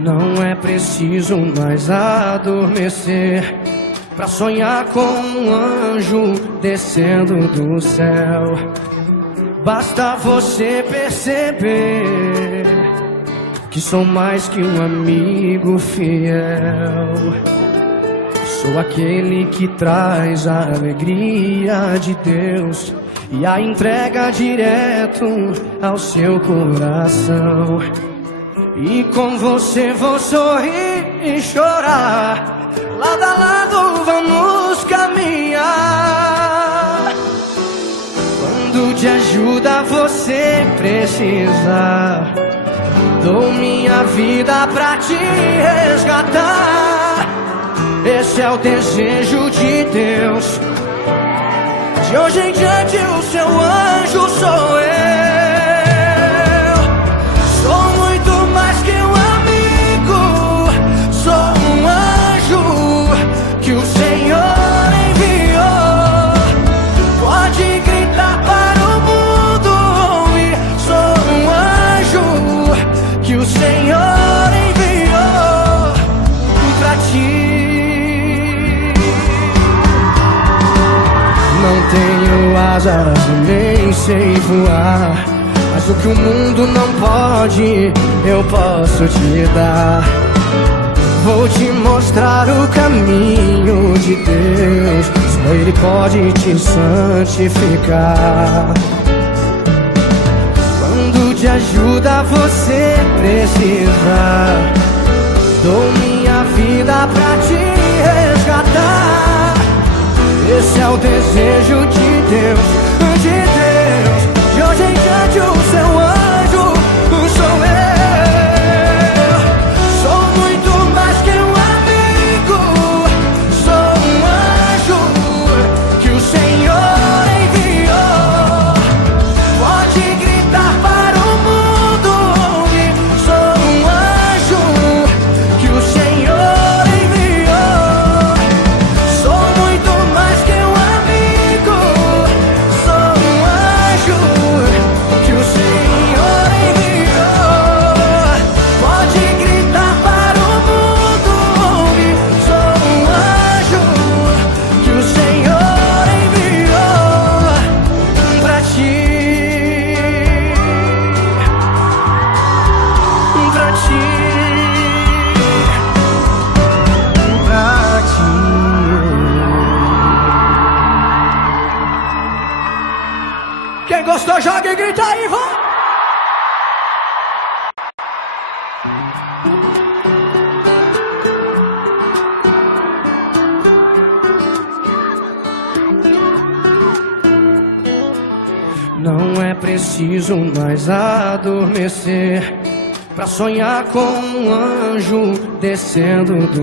Não é preciso mais adormecer pra sonhar com um anjo descendo do céu. Basta você perceber que sou mais que um amigo fiel. Sou aquele que traz a alegria de Deus e a entrega direto ao seu coração. E com você vou sorrir e chorar, lado a lado vamos caminhar. Quando de ajuda você precisar, dou minha vida pra te resgatar. Esse é o desejo de Deus. De hoje em diante o seu anjo sou eu. Sou muito mais que um amigo, sou um anjo que o Senhor enviou. Pode gritar para o mundo ouvir. Sou um anjo que o Senhor enviou pra ti. Não tenho asas e nem sei voar, mas o que o mundo não pode, eu posso te dar. Vou te mostrar o caminho de Deus, só Ele pode te santificar. Quando de ajuda você precisar, dou minha vida pra te resgatar. Esse é o desejo de Deus, de Deus. De hoje em diante o seu anjo sou eu. Sou muito mais que um amigo, sou um anjo que o Senhor enviou. Pode gritar para o mundo ouvir. Sou um anjo que o Senhor enviou. Sou muito mais que um amigo, sou um anjo que o Senhor enviou. Pode gritar para o mundo ouvir. Sou um anjo que o Senhor enviou pra ti, pra ti, pra ti. Quem gostou, joga e grita aí, vai! Não é preciso mais adormecer pra sonhar com um anjo descendo do